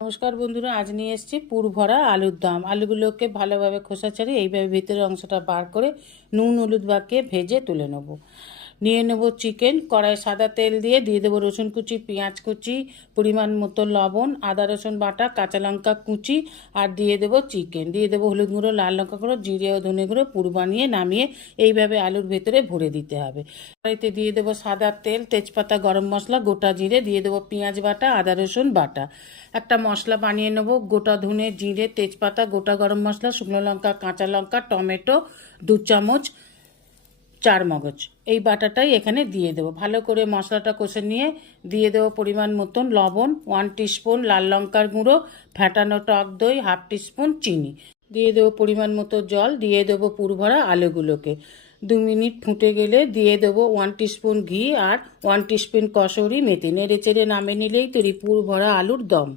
নমস্কার বন্ধুরা, আজ নিয়ে এসেছি পুর ভরা আলুর দম। আলুগুলোকে ভালোভাবে খোসা ছাড়িয়ে এইভাবে ভিতরের অংশটা বার করে নুন হলুদ মাখিয়ে ভেজে তুলে নেব। নিয়ে নেব চিকেন। কড়াই সাদা তেল দিয়ে দেবো রসুন কুচি, পেঁয়াজ কুচি, পরিমাণ মতো লবণ, আদা রসুন বাটা, কাঁচা লঙ্কা কুচি, আর দিয়ে দেবো চিকেন। দিয়ে দেবো হলুদ গুঁড়ো, লাল লঙ্কা গুঁড়ো, জিরে ও ধনে গুঁড়ো। পুর বানিয়ে নামিয়ে এইভাবে আলুর ভেতরে ভরে দিতে হবে। কড়াইতে দিয়ে দেবো সাদা তেল, তেজপাতা, গরম মশলা, গোটা জিরে, দিয়ে দেবো পেঁয়াজ বাটা, আদা রসুন বাটা। একটা মশলা বানিয়ে নেব। গোটা ধনে, জিরে, তেজপাতা, গোটা গরম মশলা, শুকনো লঙ্কা, কাঁচা লঙ্কা, টমেটো 2 চামচ, 4 মগজ। এই বাটাটাই এখানে দিয়ে দেবো। ভালো করে মশলাটা কষে নিয়ে দিয়ে দেবো পরিমাণ মতন লবণ, 1 টিস্পুন লাল লঙ্কার গুঁড়ো, ফ্যাটানো টক দই 1/2 টিস্পুন, চিনি। দিয়ে দেবো পরিমাণ মতো জল। দিয়ে দেবো পুর ভরা আলুগুলোকে। 2 মিনিট ফুটে গেলে দিয়ে দেবো 1 টিস্পুন ঘি আর 1 টিস্পুন কসুরি মেথি। নেড়ে চেড়ে নামিয়ে নিলেই তৈরি পুর ভরা আলুর দম।